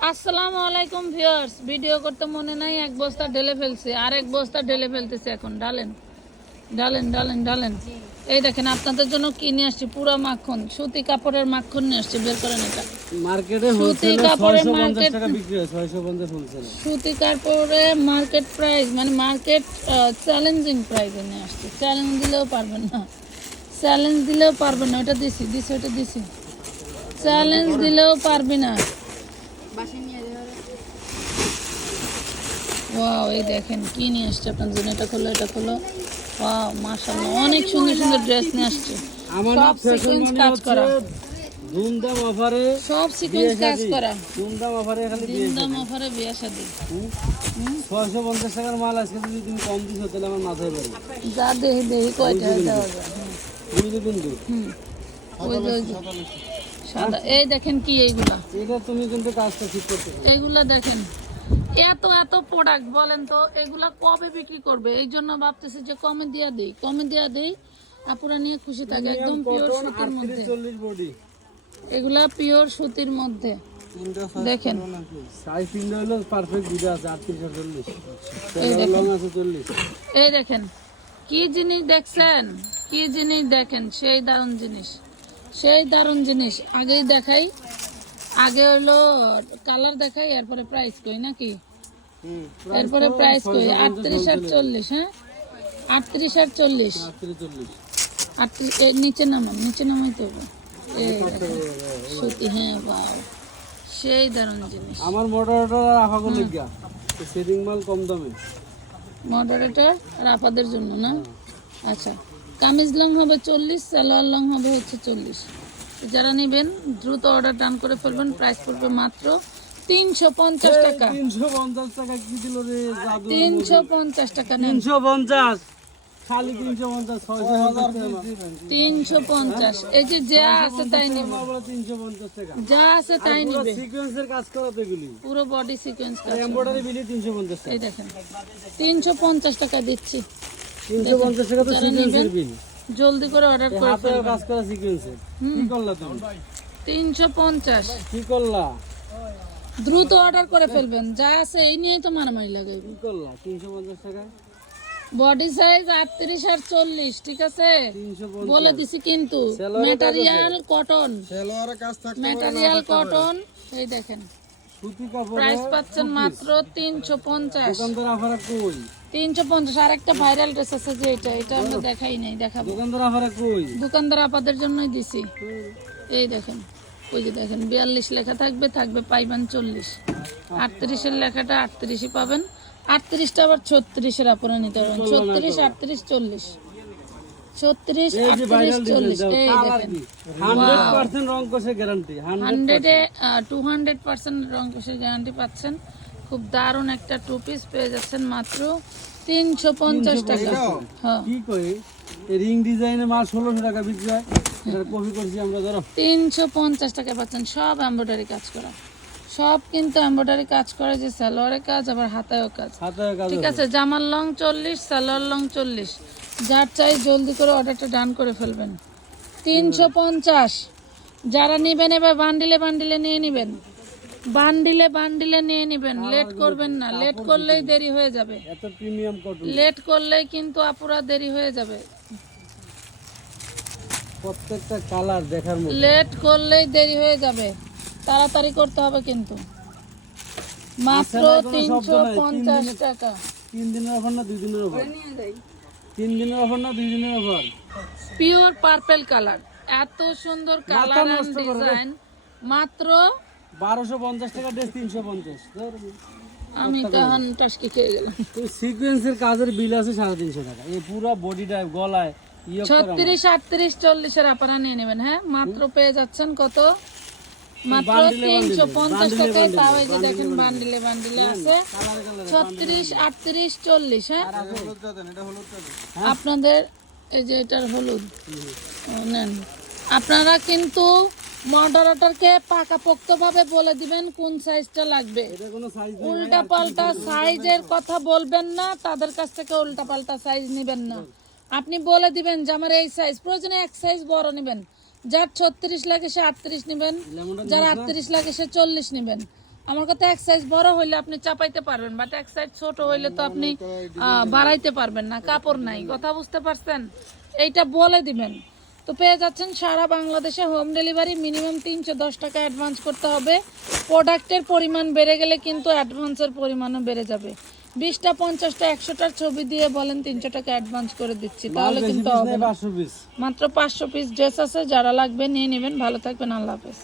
আসসালামু আলাইকুম viewers. Video করতে মনে নাই এক বস্তা ঢেলে ফেলছে। আর এক বস্তা ঢেলে ফেলতেছে এখন। ডালেন ডালেন ডালেন ডালেন। এই দেখেন আপনাদের জন্য কি নিয়ে আসছি? পুরো মাখন সুতি কাপড়ের মাখন নিয়ে আসছি বের করেন এটা। মার্কেটে সুতি কাপড়ের 650 market- টাকা বিক্রি হয় 650 হোলসেলে সুতি কাপড়ে মার্কেট প্রাইস মানে মার্কেট চ্যালেঞ্জিং প্রাইসে নিয়ে আসছে। চ্যালেঞ্জ দিলেও পারবেন না। চ্যালেঞ্জ দিলেও পারবেন না। ওটা দিছি দিছি ওটা দিছি। চ্যালেঞ্জ দিলেও পারবি না। ওয়াও এই দেখেন কি নিয়ে আসছে আপনার জন্য? এটা খোলো এটা খোলো ওয়াও মাশাআল্লাহ অনেক সুন্দর সুন্দর ড্রেস নিয়ে আসছে। আমার সব সিকোয়েন্স মানে কাজ করা। ধুমধাম অফারে সব সিকোয়েন্স কাজ করা। ধুমধাম অফারে খালি দিনদাম অফারে বিয়া শাদি। ছয়শো পঞ্চাশ টাকার মাল আজকে যদি তুমি কম দিছো তাহলে আমার মাথায় পারে যা দেখি দেখি কয়টা বুঝলি হুম। ওই যে ওই যে। সাদা এই দেখেন কি এইগুলা। এটা তুমি কিন্তু কাজটা ঠিক করতে এইগুলা দেখেন। এত এত প্রোডাক্ট বলেন তো এগুলা কবে বিক্রি করবে? এই জন্য ভাবতেছি যে কমে দিয়া দেই কমে দিয়া দেই আপুরা নিয়ে খুশি থাকে একদম পিওর সুতির মধ্যে। এগুলা পিওর সুতির মধ্যে। দেখেন। হলো পারফেক্ট আছে এই দেখেন কি জিনিস দেখছেন? কি জিনিস দেখেন? সেই দারুণ জিনিস। সেই দারুণ জিনিস। আগেই দেখাই। আগে হলো কালার দেখাই এরপরে প্রাইস কই নাকি? এরপরে প্রাইস কই? আটত্রিশ আর চল্লিশ হ্যাঁ? আটত্রিশ আর চল্লিশ। আটত্রিশ এর নিচে নামান নিচে নামাই তো সত্যি হ্যাঁ বাও সেই দারুণ জিনিস। আমার মোটরটা রাখা করলে গিয়া সেটিং মাল কম দামে। মডারেটর আর আপাদের জন্য না? আচ্ছা। কামিজ লং হবে চল্লিশ সালোয়ার লং হবে হচ্ছে চল্লিশ। যারা নেবেন দ্রুত অর্ডার ডান করে ফেলবেন প্রাইস পড়বে মাত্র তিনশো পঞ্চাশ টাকা। তিনশো পঞ্চাশ টাকা কি দিল রে তিনশো পঞ্চাশ টাকা নেন। তিনশো পঞ্চাশ খালি তিনশো পঞ্চাশ তিনশো পঞ্চাশ এই যে যা আছে তাই নিবে তিনশো পঞ্চাশ টাকা। যা আছে তাই নিবে সিকোয়েন্সের কাজ করা তো এগুলি। পুরো বডি সিকোয়েন্স এমব্রয়ডারি বিলি তিনশো পঞ্চাশ এই দেখেন তিনশো পঞ্চাশ টাকা দিচ্ছি। তিনশো পঞ্চাশ টাকা তো সিকোয়েন্সের বিল। জলদি করে অর্ডার করে হাতে কাজ করা সিকোয়েন্সের কি করলা তুমি? তিনশো পঞ্চাশ। কি করলা? দ্রুত অর্ডার করে ফেলবেন। যা আছে এই নিয়েই তো মারামারি লাগাইবে। কি করলা? তিনশো পঞ্চাশ টাকা? বডি সাইজ আটত্রিশ আর চল্লিশ ঠিক আছে? বলে দিছি কিন্তু ম্যাটেরিয়াল কটন সেলোয়ারের কাজ থাকতে ম্যাটেরিয়াল কটন এই দেখেন। প্রাইস পাচ্ছেন মাত্র তিনশো পঞ্চাশ। তিনশো পঞ্চাশ আর একটা ভাইরাল ড্রেস আছে যে এটা এটা আমরা দেখাই নাই দেখাবো। দোকানদার দোকানদার আপাদের জন্যই দিছি। এই দেখেন ওই যে দেখেন বিয়াল্লিশ লেখা থাকবে থাকবে পাইবেন চল্লিশ। আটত্রিশের লেখাটা আটত্রিশই পাবেন আটত্রিশটা আবার ছত্রিশের আপরে নিতে পারবেন ছত্রিশ আটত্রিশ চল্লিশ। ছত্রিশ আটত্রিশ চল্লিশ। এই দেখেন। কি 100% রং কোষে গ্যারান্টি হান্ড্রেডে টু হান্ড্রেড পার্সেন্ট রং কোষের গ্যারান্টি পাচ্ছেন। খুব দারুণ একটা টু পিস পেয়ে যাচ্ছেন মাত্র তিনশো পঞ্চাশ টাকা। হ্যাঁ। কি কই? রিং ডিজাইনের মাল 1600 টাকা বিক্রি হয়। কপি করছি আমরা ধরো। তিনশো পঞ্চাশ টাকা পাচ্ছেন। সব এমব্রয়ডারি কাজ করা। সব কিন্তু এমব্রয়ডারি কাজ করে যে সালোয়ারের কাজ আবার হাতায়ও কাজ। ঠিক আছে। জামার লং চল্লিশ সালোয়ার লং চল্লিশ। যার চাই জলদি করে অর্ডারটা ডান করে ফেলবেন। তিনশো পঞ্চাশ। যারা নেবেন এবার বান্ডিলে বান্ডিলে নিয়ে নেবেন। বান্ডিলে বান্ডিলে নিয়ে নেবেন। লেট করবেন না। লেট করলেই দেরি হয়ে যাবে। এত প্রিমিয়াম কটন লেট করলেই কিন্তু আপুরা দেরি হয়ে যাবে। প্রত্যেকটা কালার দেখার মতো। লেট করলেই দেরি হয়ে যাবে। তাড়াতাড়ি করতে হবে কিন্তু। মাত্র তিনশো পঞ্চাশ টাকা। তিন দিনের অফার না দুই দিনের অফার তিন দিনের অফার না দুই দিনের অফার পিওর পার্পল কালার এত সুন্দর কালার এন্ড। ডিজাইন মাত্র বারোশো পঞ্চাশ টাকা ড্রেস তিনশো পঞ্চাশ। আমি কাহান টাসকি খেয়ে গেলাম। সিকোয়েন্সের কাজের বিল আছে সাড়ে তিনশো টাকা। এই পুরো বডিটা গলায় ইয়ে করা ছত্রিশ আটত্রিশ চল্লিশের আপনারা নিয়ে নেবেন হ্যাঁ? মাত্র পেয়ে যাচ্ছেন কত? মাত্র তিনশো পঞ্চাশ টাকায় তাও এই যে দেখেন বান্ডিলে বান্ডিলে আছে। ছত্রিশ আটত্রিশ চল্লিশ হ্যাঁ? আপনাদের এই যে এটার হলুদ। নেন। আপনারা কিন্তু মডারেটরকে পাকাপোক্তভাবে বলে দিবেন কোন সাইজটা লাগবে। উল্টা পাল্টা সাইজের কথা বলবেন না তাদের কাছ থেকে উল্টা পাল্টা সাইজ নেবেন না। আপনি বলে দিবেন যে আমার এই সাইজ প্রয়োজনে এক সাইজ বড় নেবেন। যার ছত্রিশ লাগে সে আটত্রিশ নেবেন যার আটত্রিশ লাগে সে চল্লিশ নেবেন। আমার কথা এক সাইজ বড় হইলে আপনি চাপাইতে পারবেন বাট এক সাইজ ছোট হইলে তো আপনি বাড়াইতে পারবেন না কাপড় নাই। কথা বুঝতে পারছেন? এইটা বলে দিবেন। তো পেয়ে যাচ্ছেন সারা বাংলাদেশে হোম ডেলিভারি মিনিমাম তিনশো দশ টাকা অ্যাডভান্স করতে হবে। প্রোডাক্টের পরিমাণ বেড়ে গেলে কিন্তু অ্যাডভান্সের পরিমাণও বেড়ে যাবে। বিশটা পঞ্চাশটা একশোটার ছবি দিয়ে বলেন তিনশো টাকা অ্যাডভান্স করে দিচ্ছি তাহলে কিন্তু মাত্র পাঁচশো পিস ড্রেস আছে যারা লাগবে নিয়ে নেবেন। ভালো থাকবেন আল্লাহ হাফেজ।